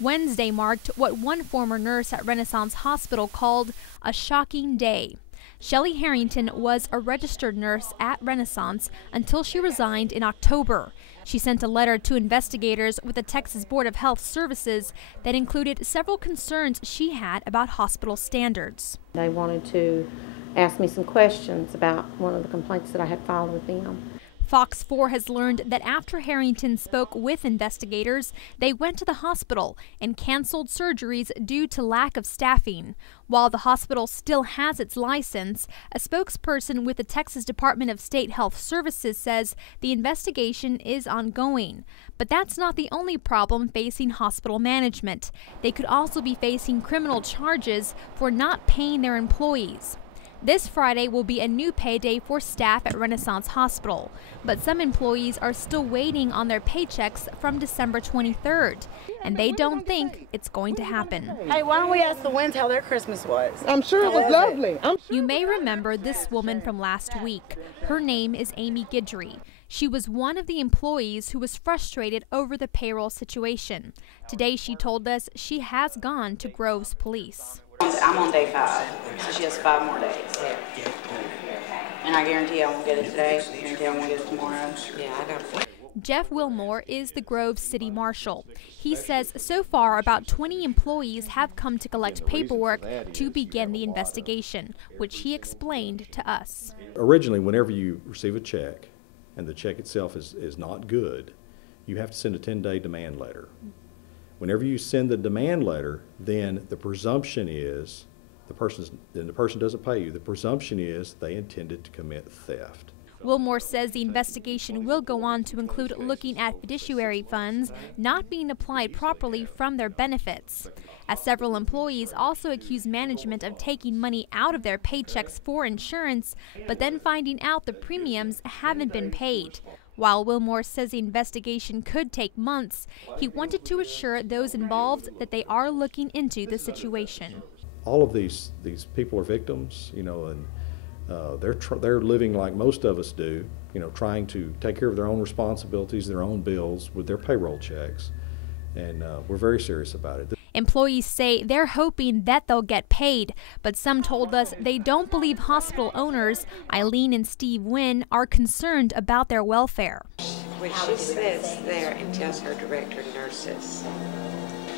Wednesday marked what one former nurse at Renaissance Hospital called a shocking day. Shelley Harrington was a registered nurse at Renaissance until she resigned in October. She sent a letter to investigators with the Texas Board of Health Services that included several concerns she had about hospital standards. They wanted to ask me some questions about one of the complaints that I had filed with them. Fox 4 has learned that after Harrington spoke with investigators, they went to the hospital and canceled surgeries due to lack of staffing. While the hospital still has its license, a spokesperson with the Texas Department of State Health Services says the investigation is ongoing. But that's not the only problem facing hospital management. They could also be facing criminal charges for not paying their employees. This Friday will be a new payday for staff at Renaissance Hospital, but some employees are still waiting on their paychecks from December 23rd, and they don't think it's going to happen. Hey, why don't we ask the Wins how their Christmas was? I'm sure it was lovely. You may remember this woman from last week. Her name is Amy Guidry. She was one of the employees who was frustrated over the payroll situation. Today she told us she has gone to Groves Police. I'm on day 5, so she has 5 more days. And I guarantee I won't get it today. I guarantee I won't get it tomorrow. Yeah, I don't. Jeff Wilmore is the Groves City Marshal. He says so far about 20 employees have come to collect paperwork to begin the investigation, which he explained to us. Originally, whenever you receive a check and the check itself is not good, you have to send a 10-day demand letter. Whenever you send the demand letter, then the presumption is the person doesn't pay you. The presumption is they intended to commit theft. Wilmore says the investigation will go on to include looking at fiduciary funds not being applied properly from their benefits. As several employees also accuse management of taking money out of their paychecks for insurance, but then finding out the premiums haven't been paid. While Wilmore says the investigation could take months, he wanted to assure those involved that they are looking into the situation. All of these people are victims, you know, and they're living like most of us do, you know, trying to take care of their own responsibilities, their own bills with their payroll checks, and we're very serious about it. Employees say they're hoping that they'll get paid, but some told us they don't believe hospital owners, Eileen and Steve Wynn, are concerned about their welfare. When she sits there and tells her director of nurses,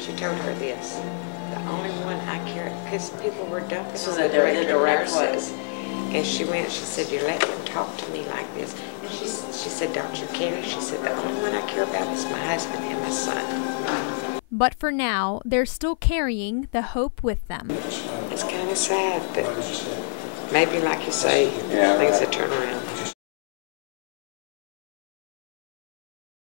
she told her this, the only one I care, because people were dumping on the director of nurses. And she went, she said, you let them talk to me like this. And she said, don't you care? She said, the only one I care about is my husband and my son. But for now, they're still carrying the hope with them. It's kind of sad, but maybe, like you say, things will turn around.